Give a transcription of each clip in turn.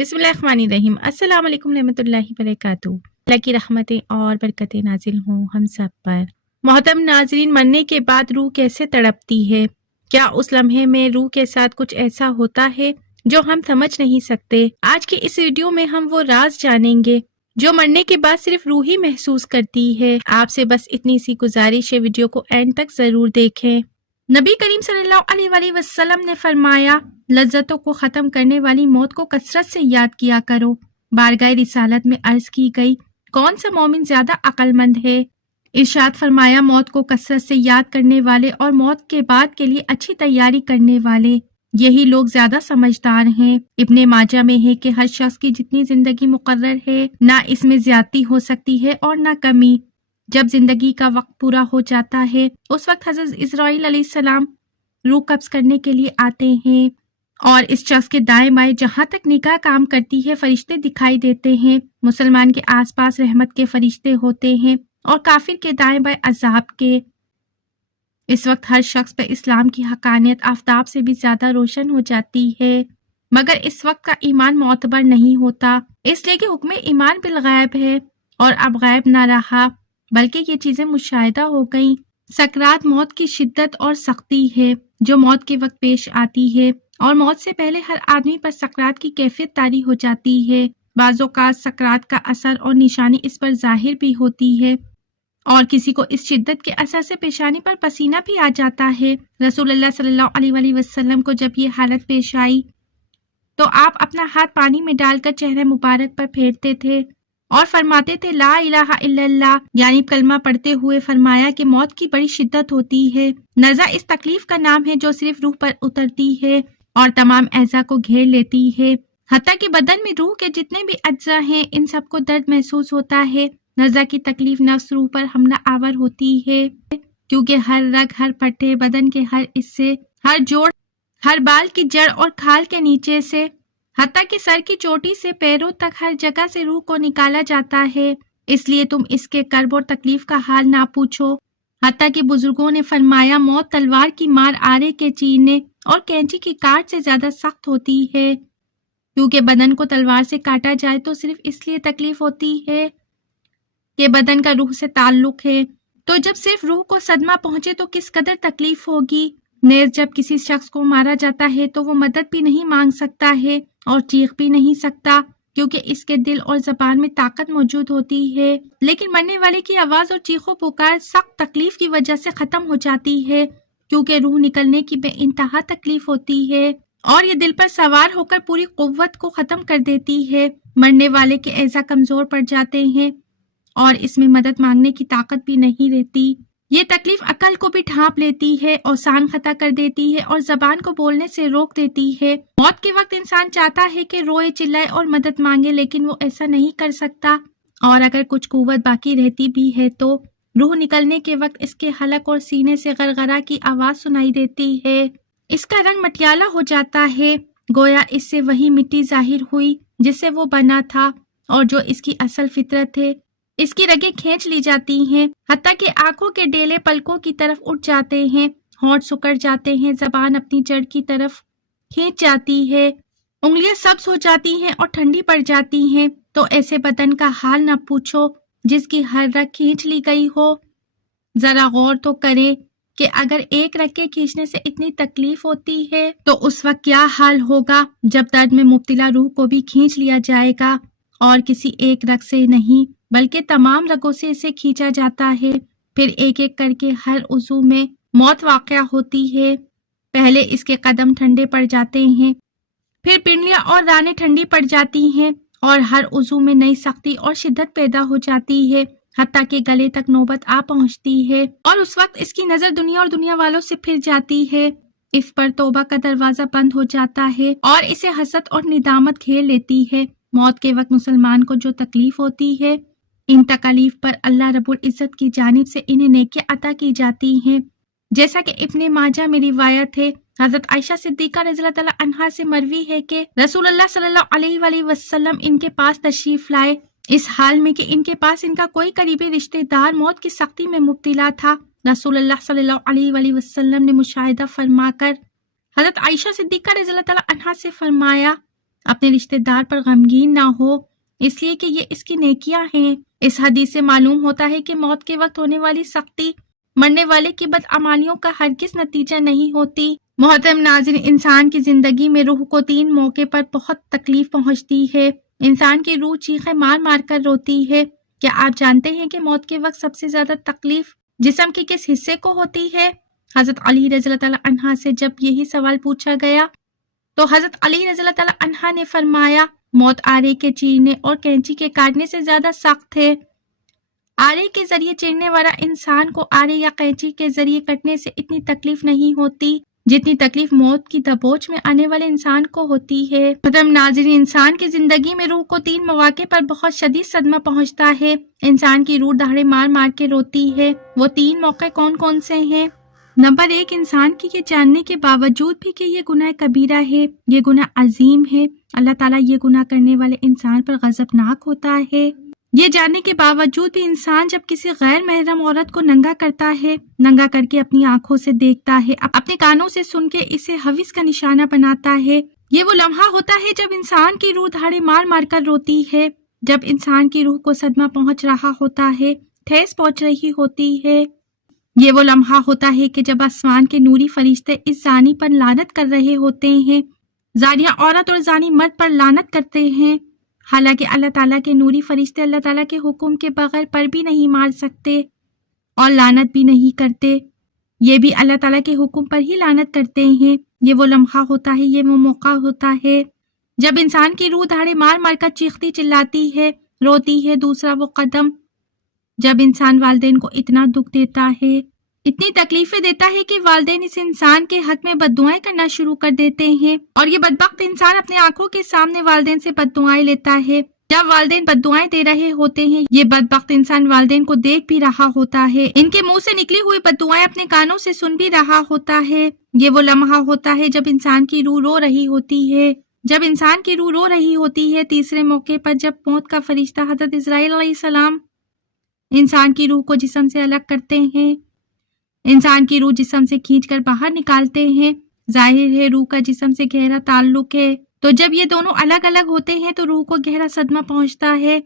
بسم اللہ الرحمن الرحیم۔ السلام علیکم رحمۃ اللہ وبرکاتہ۔ اللہ کی رحمتیں اور برکتیں نازل ہوں ہم سب پر۔ محترم ناظرین، مرنے کے بعد روح کیسے تڑپتی ہے؟ کیا اس لمحے میں روح کے ساتھ کچھ ایسا ہوتا ہے جو ہم سمجھ نہیں سکتے؟ آج کی اس ویڈیو میں ہم وہ راز جانیں گے جو مرنے کے بعد صرف روح ہی محسوس کرتی ہے۔ آپ سے بس اتنی سی گزارش ہے، ویڈیو کو اینڈ تک ضرور دیکھیں۔ نبی کریم صلی اللہ علیہ وآلہ وسلم نے فرمایا، لذتوں کو ختم کرنے والی موت کو کثرت سے یاد کیا کرو۔ بارگاہ رسالت میں عرض کی گئی، کون سا مومن زیادہ عقل مند ہے؟ ارشاد فرمایا، موت کو کثرت سے یاد کرنے والے اور موت کے بعد کے لیے اچھی تیاری کرنے والے، یہی لوگ زیادہ سمجھدار ہیں۔ ابن ماجہ میں ہے کہ ہر شخص کی جتنی زندگی مقرر ہے، نہ اس میں زیادتی ہو سکتی ہے اور نہ کمی۔ جب زندگی کا وقت پورا ہو جاتا ہے، اس وقت حضرت اسرائیل علیہ السلام روح قبض کرنے کے لیے آتے ہیں اور اس شخص کے دائیں بائیں جہاں تک نگاہ کام کرتی ہے فرشتے دکھائی دیتے ہیں۔ مسلمان کے آس پاس رحمت کے فرشتے ہوتے ہیں اور کافر کے دائیں بائیں عذاب کے۔ اس وقت ہر شخص پہ اسلام کی حقانیت آفتاب سے بھی زیادہ روشن ہو جاتی ہے، مگر اس وقت کا ایمان معتبر نہیں ہوتا، اس لیے کہ حکم ایمان بالغیب ہے اور اب غیب نہ رہا بلکہ یہ چیزیں مشاہدہ ہو گئیں۔ سکرات موت کی شدت اور سختی ہے جو موت کے وقت پیش آتی ہے، اور موت سے پہلے ہر آدمی پر سکرات کی کیفیت طاری ہو جاتی ہے۔ بعض اوقات سکرات کا اثر اور نشانی اس پر ظاہر بھی ہوتی ہے، اور کسی کو اس شدت کے اثر سے پیشانی پر پسینہ بھی آ جاتا ہے۔ رسول اللہ صلی اللہ علیہ وآلہ وسلم کو جب یہ حالت پیش آئی تو آپ اپنا ہاتھ پانی میں ڈال کر چہرے مبارک پر پھیرتے تھے اور فرماتے تھے، لا الہ الا اللہ، یعنی کلمہ پڑھتے ہوئے فرمایا کہ موت کی بڑی شدت ہوتی ہے۔ نزع اس تکلیف کا نام ہے جو صرف روح پر اترتی ہے اور تمام اعضاء کو گھیر لیتی ہے، حتیٰ کہ بدن میں روح کے جتنے بھی اجزاء ہیں ان سب کو درد محسوس ہوتا ہے۔ نزع کی تکلیف نفس روح پر حملہ آور ہوتی ہے، کیونکہ ہر رگ، ہر پٹھے، بدن کے ہر حصے، ہر جوڑ، ہر بال کی جڑ اور کھال کے نیچے سے، حتیٰ کہ سر کی چوٹی سے پیروں تک ہر جگہ سے روح کو نکالا جاتا ہے۔ اس لیے تم اس کے کرب اور تکلیف کا حال نہ پوچھو۔ حتیٰ کہ بزرگوں نے فرمایا، موت تلوار کی مار آرے کے چیرنے اور کینچی کی کاٹ سے زیادہ سخت ہوتی ہے، کیونکہ بدن کو تلوار سے کاٹا جائے تو صرف اس لیے تکلیف ہوتی ہے کہ بدن کا روح سے تعلق ہے، تو جب صرف روح کو صدمہ پہنچے تو کس قدر تکلیف ہوگی۔ نیز جب کسی شخص کو مارا جاتا ہے تو وہ مدد بھی نہیں مانگ سکتا ہے اور چیخ بھی نہیں سکتا، کیونکہ اس کے دل اور زبان میں طاقت موجود ہوتی ہے، لیکن مرنے والے کی آواز اور چیخ و پکار سخت تکلیف کی وجہ سے ختم ہو جاتی ہے، کیونکہ روح نکلنے کی بے انتہا تکلیف ہوتی ہے اور یہ دل پر سوار ہو کر پوری قوت کو ختم کر دیتی ہے۔ مرنے والے کے اعضاء کمزور پڑ جاتے ہیں اور اس میں مدد مانگنے کی طاقت بھی نہیں رہتی۔ یہ تکلیف عقل کو بھی ڈھانپ لیتی ہے اور سان خطا کر دیتی ہے اور زبان کو بولنے سے روک دیتی ہے۔ موت کے وقت انسان چاہتا ہے کہ روئے، چلائے اور مدد مانگے، لیکن وہ ایسا نہیں کر سکتا، اور اگر کچھ قوت باقی رہتی بھی ہے تو روح نکلنے کے وقت اس کے حلق اور سینے سے غرغرہ کی آواز سنائی دیتی ہے۔ اس کا رنگ مٹیالہ ہو جاتا ہے، گویا اس سے وہی مٹی ظاہر ہوئی جس سے وہ بنا تھا اور جو اس کی اصل فطرت ہے۔ اس کی رگیں کھینچ لی جاتی ہیں، حتیٰ کہ آنکھوں کے ڈیلے پلکوں کی طرف اٹھ جاتے ہیں، ہونٹ سکڑ جاتے ہیں، زبان اپنی جڑ کی طرف کھینچ جاتی ہے، انگلیاں سبز ہو جاتی ہیں اور ٹھنڈی پڑ جاتی ہیں۔ تو ایسے بدن کا حال نہ پوچھو جس کی ہر رگ کھینچ لی گئی ہو۔ ذرا غور تو کرے کہ اگر ایک رگ کے کھینچنے سے اتنی تکلیف ہوتی ہے تو اس وقت کیا حال ہوگا جب درد میں مبتلا روح کو بھی کھینچ لیا جائے گا، اور کسی ایک رگ سے نہیں بلکہ تمام رگوں سے اسے کھینچا جاتا ہے۔ پھر ایک ایک کر کے ہر عضو میں موت واقع ہوتی ہے۔ پہلے اس کے قدم ٹھنڈے پڑ جاتے ہیں، پھر پنڈلیاں اور رانیں ٹھنڈی پڑ جاتی ہیں اور ہر عضو میں نئی سختی اور شدت پیدا ہو جاتی ہے، حتیٰ کہ گلے تک نوبت آ پہنچتی ہے، اور اس وقت اس کی نظر دنیا اور دنیا والوں سے پھر جاتی ہے۔ اس پر توبہ کا دروازہ بند ہو جاتا ہے اور اسے حسرت اور ندامت گھیر لیتی ہے۔ موت کے وقت مسلمان کو جو تکلیف ہوتی ہے، ان تکالیف پر اللہ رب العزت کی جانب سے انہیں نیکیاں عطا کی جاتی ہیں، جیسا کہ ابن ماجہ میں روایت ہے۔ حضرت عائشہ صدیقہ رضی اللہ تعالیٰ عنہا سے مروی ہے کہ رسول اللہ صلی اللہ علیہ وآلہ وسلم ان کے پاس تشریف لائے، اس حال میں کہ ان کے پاس ان کا کوئی قریبی رشتہ دار موت کی سختی میں مبتلا تھا۔ رسول اللہ صلی اللہ علیہ وآلہ وسلم نے مشاہدہ فرما کر حضرت عائشہ صدیقہ رضی اللہ تعالیٰ عنہا سے فرمایا، اپنے رشتہ دار پر غمگین نہ ہو، اس لیے کہ یہ اس کی نیکیاں ہیں۔ اس حدیث سے معلوم ہوتا ہے کہ موت کے وقت ہونے والی سختی مرنے والے کی بدعمالیوں کا ہرگز نتیجہ نہیں ہوتی۔ محترم ناظرین، انسان کی زندگی میں روح کو 3 موقع پر بہت تکلیف پہنچتی ہے۔ انسان کی روح چیخیں مار مار کر روتی ہے۔ کیا آپ جانتے ہیں کہ موت کے وقت سب سے زیادہ تکلیف جسم کے کس حصے کو ہوتی ہے؟ حضرت علی رضی اللہ تعالیٰ عنہ سے جب یہی سوال پوچھا گیا تو حضرت علی رضی اللہ تعالیٰ عنہ نے فرمایا، موت آرے کے چیرنے اور کینچی کے کاٹنے سے زیادہ سخت ہے۔ آرے کے ذریعے چیرنے والا انسان کو آرے یا قینچی کے ذریعے کٹنے سے اتنی تکلیف نہیں ہوتی جتنی تکلیف موت کی دبوچ میں آنے والے انسان کو ہوتی ہے۔ محترم ناظرین، انسان کی زندگی میں روح کو 3 مواقع پر بہت شدید صدمہ پہنچتا ہے۔ انسان کی روح دہاڑے مار مار کے روتی ہے۔ وہ 3 موقع کون کون سے ہیں؟ نمبر 1، انسان کی یہ جاننے کے باوجود بھی کہ یہ گناہ کبیرہ ہے، یہ گناہ عظیم ہے، اللہ تعالیٰ یہ گناہ کرنے والے انسان پر غضبناک ہوتا ہے۔ یہ جاننے کے باوجود بھی انسان جب کسی غیر محرم عورت کو ننگا کرتا ہے، ننگا کر کے اپنی آنکھوں سے دیکھتا ہے، اپنے کانوں سے سن کے اسے حوث کا نشانہ بناتا ہے، یہ وہ لمحہ ہوتا ہے جب انسان کی روح دھاڑے مار مار کر روتی ہے، جب انسان کی روح کو صدمہ پہنچ رہا ہوتا ہے، ٹھیس پہنچ رہی ہوتی ہے۔ یہ وہ لمحہ ہوتا ہے کہ جب آسمان کے نوری فرشتے اس زانی پر لعنت کر رہے ہوتے ہیں، زانیہ عورت اور زانی مرد پر لعنت کرتے ہیں، حالانکہ اللہ تعالیٰ کے نوری فرشتے اللہ تعالیٰ کے حکم کے بغیر پر بھی نہیں مار سکتے اور لعنت بھی نہیں کرتے، یہ بھی اللہ تعالیٰ کے حکم پر ہی لعنت کرتے ہیں۔ یہ وہ لمحہ ہوتا ہے، یہ وہ موقع ہوتا ہے جب انسان کی روح دھاڑے مار مار کر چیختی چلاتی ہے، روتی ہے۔ دوسرا وہ قدم جب انسان والدین کو اتنا دکھ دیتا ہے، اتنی تکلیفیں دیتا ہے کہ والدین اس انسان کے حق میں بددعائیں کرنا شروع کر دیتے ہیں، اور یہ بدبخت انسان اپنے آنکھوں کے سامنے والدین سے بددعائیں لیتا ہے۔ جب والدین بددعائیں دے رہے ہوتے ہیں، یہ بدبخت انسان والدین کو دیکھ بھی رہا ہوتا ہے، ان کے منہ سے نکلی ہوئی بددعائیں اپنے کانوں سے سن بھی رہا ہوتا ہے۔ یہ وہ لمحہ ہوتا ہے جب انسان کی روح رو رہی ہوتی ہے، جب انسان کی روح رو رہی ہوتی ہے۔ تیسرے موقع پر جب موت کا فرشتہ حضرت اسرائیل علیہ السلام انسان کی روح کو جسم سے الگ کرتے ہیں، انسان کی روح جسم سے کھینچ کر باہر نکالتے ہیں۔ ظاہر ہے روح کا جسم سے گہرا تعلق ہے، تو جب یہ دونوں الگ الگ ہوتے ہیں تو روح کو گہرا صدمہ پہنچتا ہے۔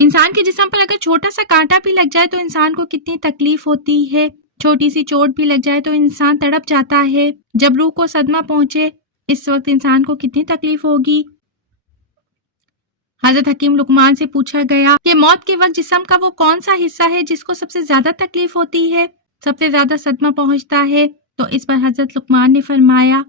انسان کے جسم پر اگر چھوٹا سا کانٹا بھی لگ جائے تو انسان کو کتنی تکلیف ہوتی ہے، چھوٹی سی چوٹ بھی لگ جائے تو انسان تڑپ جاتا ہے۔ جب روح کو صدمہ پہنچے اس وقت انسان کو کتنی تکلیف ہوگی۔ حضرت حکیم لقمان سے پوچھا گیا کہ موت کے وقت جسم کا وہ کون سا حصہ ہے جس کو سب سے زیادہ تکلیف ہوتی ہے، سب سے زیادہ صدمہ پہنچتا ہے؟ تو اس پر حضرت لقمان نے فرمایا،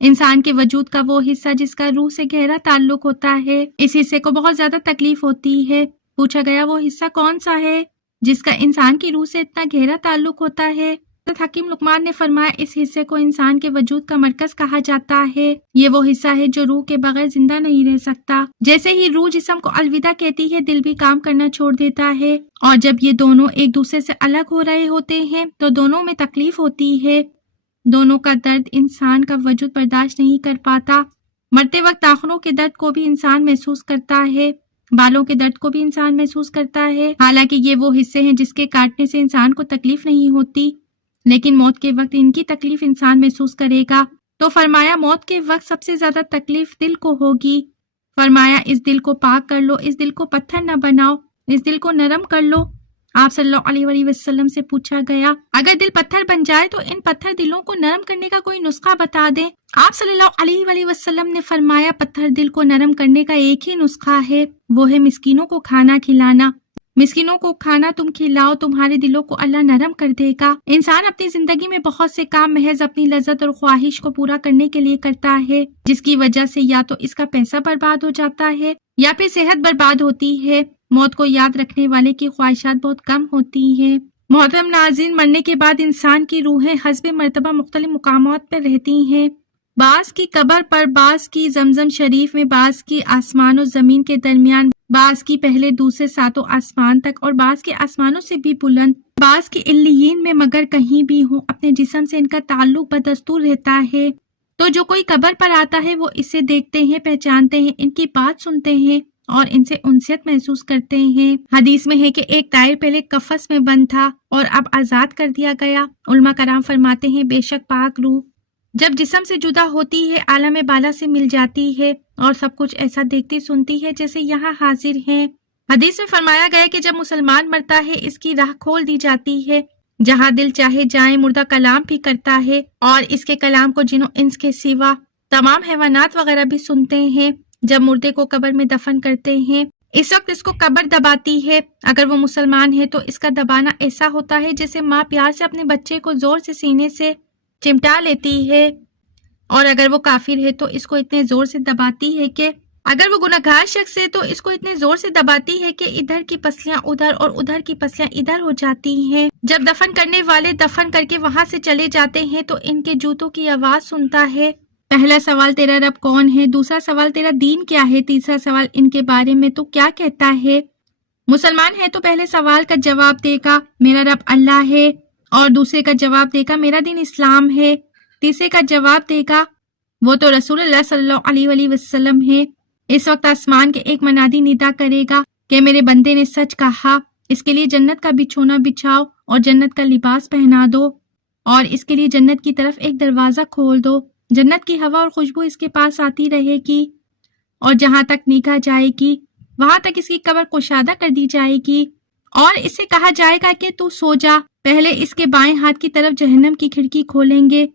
انسان کے وجود کا وہ حصہ جس کا روح سے گہرا تعلق ہوتا ہے، اس حصے کو بہت زیادہ تکلیف ہوتی ہے۔ پوچھا گیا وہ حصہ کون سا ہے جس کا انسان کی روح سے اتنا گہرا تعلق ہوتا ہے؟ حضرت حکیم لقمان نے فرمایا، اس حصے کو انسان کے وجود کا مرکز کہا جاتا ہے، یہ وہ حصہ ہے جو روح کے بغیر زندہ نہیں رہ سکتا۔ جیسے ہی روح جسم کو الوداع کہتی ہے، دل بھی کام کرنا چھوڑ دیتا ہے، اور جب یہ دونوں ایک دوسرے سے الگ ہو رہے ہوتے ہیں تو دونوں میں تکلیف ہوتی ہے، دونوں کا درد انسان کا وجود برداشت نہیں کر پاتا۔ مرتے وقت آخروں کے درد کو بھی انسان محسوس کرتا ہے، بالوں کے درد کو بھی انسان محسوس کرتا ہے، حالانکہ یہ وہ حصے ہیں جس کے کاٹنے سے انسان کو تکلیف نہیں ہوتی، لیکن موت کے وقت ان کی تکلیف انسان محسوس کرے گا۔ تو فرمایا موت کے وقت سب سے زیادہ تکلیف دل کو ہوگی۔ فرمایا اس دل کو پاک کر لو، اس دل کو پتھر نہ بناؤ، اس دل کو نرم کر لو۔ آپ صلی اللہ علیہ وآلہ وسلم سے پوچھا گیا اگر دل پتھر بن جائے تو ان پتھر دلوں کو نرم کرنے کا کوئی نسخہ بتا دیں۔ آپ صلی اللہ علیہ وآلہ وسلم نے فرمایا پتھر دل کو نرم کرنے کا ایک ہی نسخہ ہے، وہ ہے مسکینوں کو کھانا کھلانا۔ مسکینوں کو کھانا تم کھلاؤ، تمہارے دلوں کو اللہ نرم کر دے گا۔ انسان اپنی زندگی میں بہت سے کام محض اپنی لذت اور خواہش کو پورا کرنے کے لیے کرتا ہے، جس کی وجہ سے یا تو اس کا پیسہ برباد ہو جاتا ہے یا پھر صحت برباد ہوتی ہے۔ موت کو یاد رکھنے والے کی خواہشات بہت کم ہوتی ہیں۔ محترم ناظرین، مرنے کے بعد انسان کی روحیں حسب مرتبہ مختلف مقامات پر رہتی ہیں، بعض کی قبر پر، بعض کی زمزم شریف میں، بعض کی آسمان و زمین کے درمیان، بعض کی پہلے دوسرے 7 آسمان تک، اور بعض کے آسمانوں سے بھی بلند، بعض کی علیین میں، مگر کہیں بھی ہوں اپنے جسم سے ان کا تعلق بدستور رہتا ہے۔ تو جو کوئی قبر پر آتا ہے وہ اسے دیکھتے ہیں، پہچانتے ہیں، ان کی بات سنتے ہیں اور ان سے انسیت محسوس کرتے ہیں۔ حدیث میں ہے کہ ایک طائر پہلے قفس میں بند تھا اور اب آزاد کر دیا گیا۔ علماء کرام فرماتے ہیں بے شک پاک روح جب جسم سے جدا ہوتی ہے، عالم بالا سے مل جاتی ہے، اور سب کچھ ایسا دیکھتی سنتی ہے جیسے یہاں حاضر ہیں۔ حدیث میں فرمایا گیا کہ جب مسلمان مرتا ہے اس کی راہ کھول دی جاتی ہے، جہاں دل چاہے جائیں مردہ کلام بھی کرتا ہے، اور اس کے کلام کو جن و انس کے سوا تمام حیوانات وغیرہ بھی سنتے ہیں۔ جب مردے کو قبر میں دفن کرتے ہیں اس وقت اس کو قبر دباتی ہے، اگر وہ مسلمان ہے تو اس کا دبانا ایسا ہوتا ہے جیسے ماں پیار سے اپنے بچے کو زور سے سینے سے چمٹا لیتی ہے، اور اگر وہ کافر ہے تو اس کو اتنے زور سے دباتی ہے کہ اگر وہ گناہگار شخص ہے تو اس کو اتنے زور سے دباتی ہے کہ ادھر کی پسلیاں ادھر اور ادھر کی پسلیاں ادھر ہو جاتی ہیں۔ جب دفن کرنے والے دفن کر کے وہاں سے چلے جاتے ہیں تو ان کے جوتوں کی آواز سنتا ہے۔ پہلا سوال تیرا رب کون ہے، دوسرا سوال تیرا دین کیا ہے، تیسرا سوال ان کے بارے میں تو کیا کہتا ہے۔ مسلمان ہے تو پہلے سوال کا جواب دے گا میرا رب اللہ ہے، اور دوسرے کا جواب دے گا میرا دین اسلام ہے، تیسرے کا جواب دے گا وہ تو رسول اللہ صلی اللہ علیہ وآلہ وسلم ہے۔ اس وقت آسمان کے ایک منادی ندا کرے گا کہ میرے بندے نے سچ کہا، اس کے لیے جنت کا بچھونا بچھاؤ اور جنت کا لباس پہنا دو، اور اس کے لیے جنت کی طرف ایک دروازہ کھول دو، جنت کی ہوا اور خوشبو اس کے پاس آتی رہے گی، اور جہاں تک نگاہ جائے گی وہاں تک اس کی قبر کشادہ کر دی جائے گی، اور اس سے کہا جائے گا کہ تو سو جا۔ پہلے اس کے بائیں ہاتھ کی طرف جہنم کی کھڑکی کھولیں گے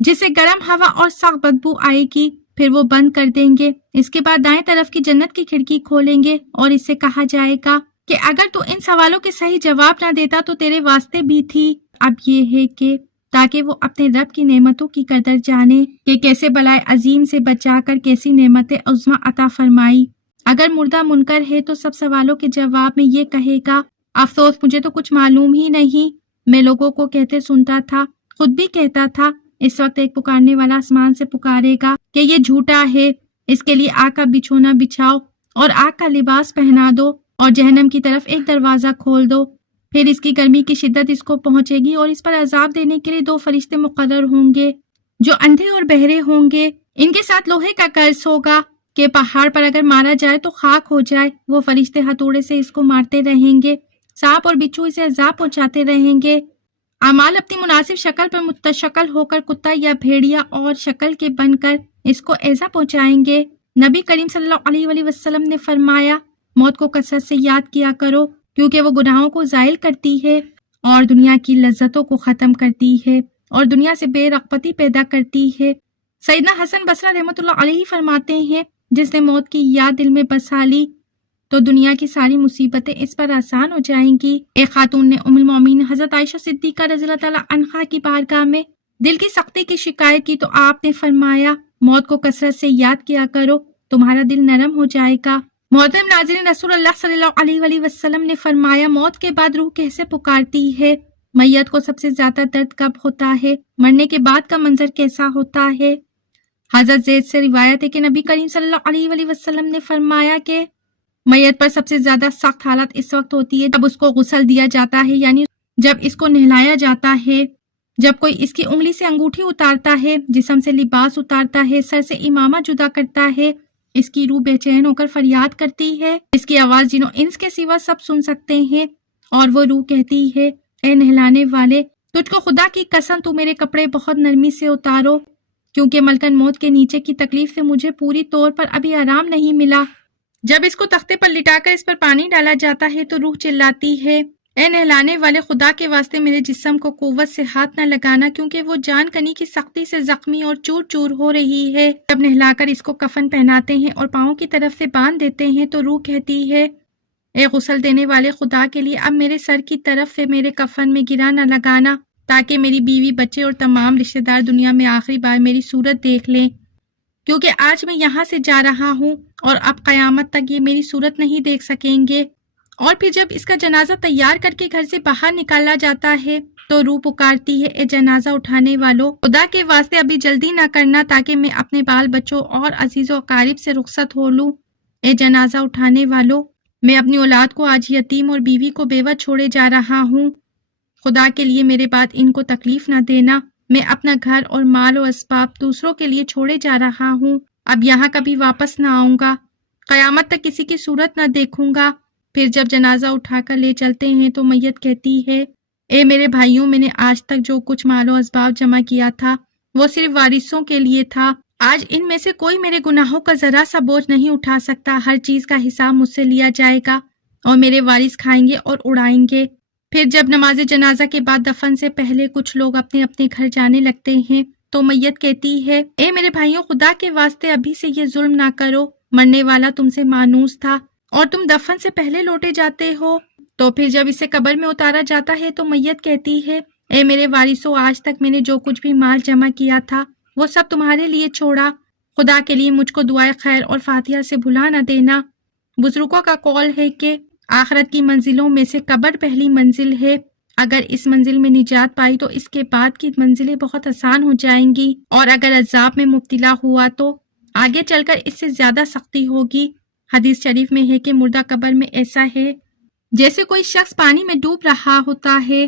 جس سے گرم ہوا اور سخت بدبو آئے گی، پھر وہ بند کر دیں گے۔ اس کے بعد دائیں طرف کی جنت کی کھڑکی کھولیں گے اور اس سے کہا جائے گا کہ اگر تو ان سوالوں کے صحیح جواب نہ دیتا تو تیرے واسطے بھی تھی۔ اب یہ ہے کہ تاکہ وہ اپنے رب کی نعمتوں کی قدر جانے کہ کیسے بلائے عظیم سے بچا کر کیسی نعمت عظمی عطا فرمائی۔ اگر مردہ منکر ہے تو سب سوالوں کے جواب میں یہ کہے گا افسوس مجھے تو کچھ معلوم ہی نہیں، میں لوگوں کو کہتے سنتا تھا، خود بھی کہتا تھا۔ اس وقت ایک پکارنے والا آسمان سے پکارے گا کہ یہ جھوٹا ہے، اس کے لیے آگ کا بچھونا بچھاؤ اور آگ کا لباس پہنا دو، اور جہنم کی طرف ایک دروازہ کھول دو۔ پھر اس کی گرمی کی شدت اس کو پہنچے گی اور اس پر عذاب دینے کے لیے 2 فرشتے مقرر ہوں گے جو اندھے اور بہرے ہوں گے۔ ان کے ساتھ لوہے کا قرص ہوگا کہ پہاڑ پر اگر مارا جائے تو خاک ہو جائے۔ وہ فرشتے ہتھوڑے سے اس کو مارتے رہیں گے، سانپ اور بچھو اسے عذاب پہنچاتے رہیں گے۔ اعمال اپنی مناسب شکل پر متشکل ہو کر کتا یا بھیڑیا اور شکل کے بن کر اس کو ایسا پہنچائیں گے۔ نبی کریم صلی اللہ علیہ وآلہ وسلم نے فرمایا موت کو کثرت سے یاد کیا کرو کیونکہ وہ گناہوں کو زائل کرتی ہے اور دنیا کی لذتوں کو ختم کرتی ہے اور دنیا سے بے رغبتی پیدا کرتی ہے۔ سیدنا حسن بصری رحمۃ اللہ علیہ فرماتے ہیں جس نے موت کی یاد دل میں بسا لی تو دنیا کی ساری مصیبتیں اس پر آسان ہو جائیں گی۔ ایک خاتون نے ام المومنین حضرت عائشہ صدیقہ رضی اللہ تعالی عنہا کی بارگاہ میں دل کی سختی کی شکایت کی تو آپ نے فرمایا موت کو کثرت سے یاد کیا کرو، تمہارا دل نرم ہو جائے گا۔ محترم ناظرین، رسول اللہ صلی اللہ علیہ وآلہ وسلم نے فرمایا موت کے بعد روح کیسے پکارتی ہے؟ میت کو سب سے زیادہ درد کب ہوتا ہے؟ مرنے کے بعد کا منظر کیسا ہوتا ہے؟ حضرت زید سے روایت ہے کہ نبی کریم صلی اللہ علیہ وآلہ وسلم نے فرمایا کہ میت پر سب سے زیادہ سخت حالت اس وقت ہوتی ہے جب اس کو غسل دیا جاتا ہے، یعنی جب اس کو نہلایا جاتا ہے، جب کوئی اس کی انگلی سے انگوٹھی اتارتا ہے، جسم سے لباس اتارتا ہے، سر سے امامہ جدا کرتا ہے، اس کی روح بے چین ہو کر فریاد کرتی ہے، اس کی آواز جن و انس کے سوا سب سن سکتے ہیں، اور وہ روح کہتی ہے اے نہلانے والے تجھ کو خدا کی قسم تو میرے کپڑے بہت نرمی سے اتارو، کیونکہ ملکن موت کے نیچے کی تکلیف سے مجھے پوری طور پر ابھی آرام نہیں ملا۔ جب اس کو تختے پر لٹا کر اس پر پانی ڈالا جاتا ہے تو روح چلاتی ہے اے نہلانے والے خدا کے واسطے میرے جسم کو قوت سے ہاتھ نہ لگانا کیونکہ وہ جان کنی کی سختی سے زخمی اور چور چور ہو رہی ہے۔ جب نہلا کر اس کو کفن پہناتے ہیں اور پاؤں کی طرف سے باندھ دیتے ہیں تو روح کہتی ہے اے غسل دینے والے خدا کے لیے اب میرے سر کی طرف سے میرے کفن میں گرا نہ لگانا تاکہ میری بیوی بچے اور تمام رشتہ دار دنیا میں آخری بار میری صورت دیکھ لیں، کیونکہ آج میں یہاں سے جا رہا ہوں اور اب قیامت تک یہ میری صورت نہیں دیکھ سکیں گے۔ اور پھر جب اس کا جنازہ تیار کر کے گھر سے باہر نکالا جاتا ہے تو روح پکارتی ہے اے جنازہ اٹھانے والو خدا کے واسطے ابھی جلدی نہ کرنا تاکہ میں اپنے بال بچوں اور عزیز و اقارب سے رخصت ہو لوں۔ اے جنازہ اٹھانے والو میں اپنی اولاد کو آج یتیم اور بیوی کو بیوہ چھوڑے جا رہا ہوں، خدا کے لیے میرے بعد ان کو تکلیف نہ دینا، میں اپنا گھر اور مال و اسباب دوسروں کے لیے چھوڑے جا رہا ہوں، اب یہاں کبھی واپس نہ آؤں گا، قیامت تک کسی کی صورت نہ دیکھوں گا۔ پھر جب جنازہ اٹھا کر لے چلتے ہیں تو میت کہتی ہے اے میرے بھائیوں میں نے آج تک جو کچھ مال و اسباب جمع کیا تھا وہ صرف وارثوں کے لیے تھا آج ان میں سے کوئی میرے گناہوں کا ذرا سا بوجھ نہیں اٹھا سکتا، ہر چیز کا حساب مجھ سے لیا جائے گا اور میرے وارث کھائیں گے اور اڑائیں گے۔ پھر جب نماز جنازہ کے بعد دفن سے پہلے کچھ لوگ اپنے اپنے گھر جانے لگتے ہیں تو میت کہتی ہے، اے میرے بھائیوں، خدا کے واسطے ابھی سے یہ ظلم نہ کرو، مرنے والا تم سے مانوس تھا اور تم دفن سے پہلے لوٹے جاتے ہو۔ تو پھر جب اسے قبر میں اتارا جاتا ہے تو میت کہتی ہے، اے میرے وارثوں، آج تک میں نے جو کچھ بھی مال جمع کیا تھا وہ سب تمہارے لیے چھوڑا، خدا کے لیے مجھ کو دعائے خیر اور فاتحہ سے بھلا نہ دینا۔ بزرگوں کا قول ہے کہ آخرت کی منزلوں میں سے قبر پہلی منزل ہے، اگر اس منزل میں نجات پائی تو اس کے بعد کی منزلیں بہت آسان ہو جائیں گی، اور اگر عذاب میں مبتلا ہوا تو آگے چل کر اس سے زیادہ سختی ہوگی۔ حدیث شریف میں ہے کہ مردہ قبر میں ایسا ہے جیسے کوئی شخص پانی میں ڈوب رہا ہوتا ہے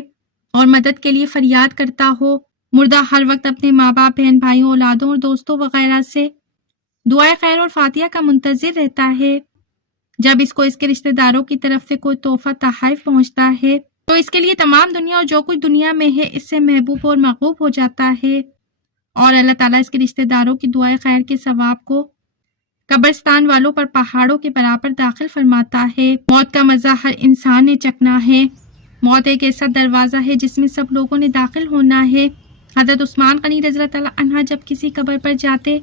اور مدد کے لیے فریاد کرتا ہو۔ مردہ ہر وقت اپنے ماں باپ، بہن بھائیوں، اولادوں اور دوستوں وغیرہ سے دعائے خیر اور فاتحہ کا منتظر رہتا ہے۔ جب اس کو اس کے رشتہ داروں کی طرف سے کوئی تحفہ تحائف پہنچتا ہے تو اس کے لیے تمام دنیا اور جو کچھ دنیا میں ہے اس سے محبوب اور محبوب ہو جاتا ہے، اور اللہ تعالیٰ اس کے رشتہ داروں کی دعائے خیر کے ثواب کو قبرستان والوں پر پہاڑوں کے برابر داخل فرماتا ہے۔ موت کا مزہ ہر انسان نے چکھنا ہے۔ موت ایک ایسا دروازہ ہے جس میں سب لوگوں نے داخل ہونا ہے۔ حضرت عثمان غنی رضی اللہ تعالیٰ عنہ جب کسی قبر پر جاتے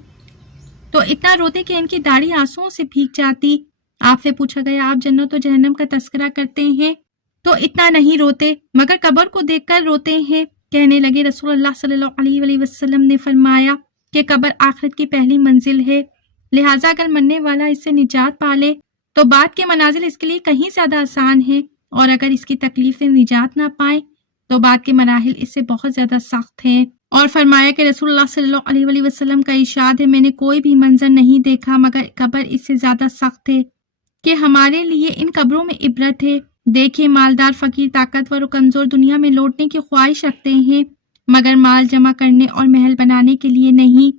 تو اتنا روتے کہ ان کی داڑھی آنسوؤں سے بھیگ جاتی۔ آپ سے پوچھا گیا، آپ جنت و جہنم کا تذکرہ کرتے ہیں تو اتنا نہیں روتے مگر قبر کو دیکھ کر روتے ہیں؟ کہنے لگے، رسول اللہ صلی اللہ علیہ وآلہ وسلم نے فرمایا کہ قبر آخرت کی پہلی منزل ہے، لہٰذا اگر مرنے والا اس سے نجات پالے تو بعد کے منازل اس کے لیے کہیں زیادہ آسان ہے، اور اگر اس کی تکلیف سے نجات نہ پائے تو بعد کے مراحل اس سے بہت زیادہ سخت ہیں۔ اور فرمایا کہ رسول اللہ صلی اللہ علیہ وآلہ وسلم کا ارشاد ہے، میں نے کوئی بھی منظر نہیں دیکھا مگر قبر اس سے زیادہ سخت ہے کہ ہمارے لیے ان قبروں میں عبرت ہے۔ دیکھیے، مالدار، فقیر، طاقتور اور کمزور دنیا میں لوٹنے کی خواہش رکھتے ہیں مگر مال جمع کرنے اور محل بنانے کے لیے نہیں،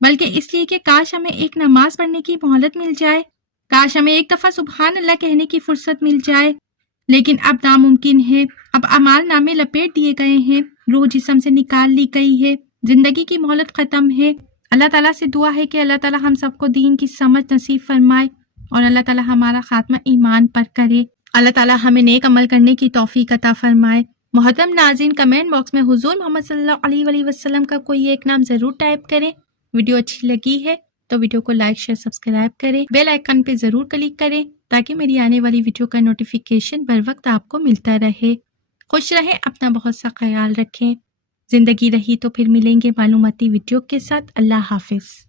بلکہ اس لیے کہ کاش ہمیں ایک نماز پڑھنے کی مہلت مل جائے، کاش ہمیں ایک دفعہ سبحان اللہ کہنے کی فرصت مل جائے، لیکن اب ناممکن ہے۔ اب اعمال نامے لپیٹ دیے گئے ہیں، روح جسم سے نکال لی گئی ہے، زندگی کی مہلت ختم ہے۔ اللہ تعالیٰ سے دعا ہے کہ اللہ تعالیٰ ہم سب کو دین کی سمجھ نصیب فرمائے اور اللہ تعالیٰ ہمارا خاتمہ ایمان پر کرے۔ اللہ تعالیٰ ہمیں نیک عمل کرنے کی توفیق عطا فرمائے۔ محترم ناظرین، کمنٹ باکس میں حضور محمد صلی اللہ علیہ وآلہ وسلم کا کوئی ایک نام ضرور ٹائپ کریں۔ ویڈیو اچھی لگی ہے تو ویڈیو کو لائک، شیئر، سبسکرائب کریں، بیل آئیکن پہ ضرور کلک کریں تاکہ میری آنے والی ویڈیو کا نوٹیفیکیشن بر وقت آپ کو ملتا رہے۔ خوش رہیں، اپنا بہت سا خیال رکھیں۔ زندگی رہی تو پھر ملیں گے معلوماتی ویڈیو کے ساتھ۔ اللہ حافظ۔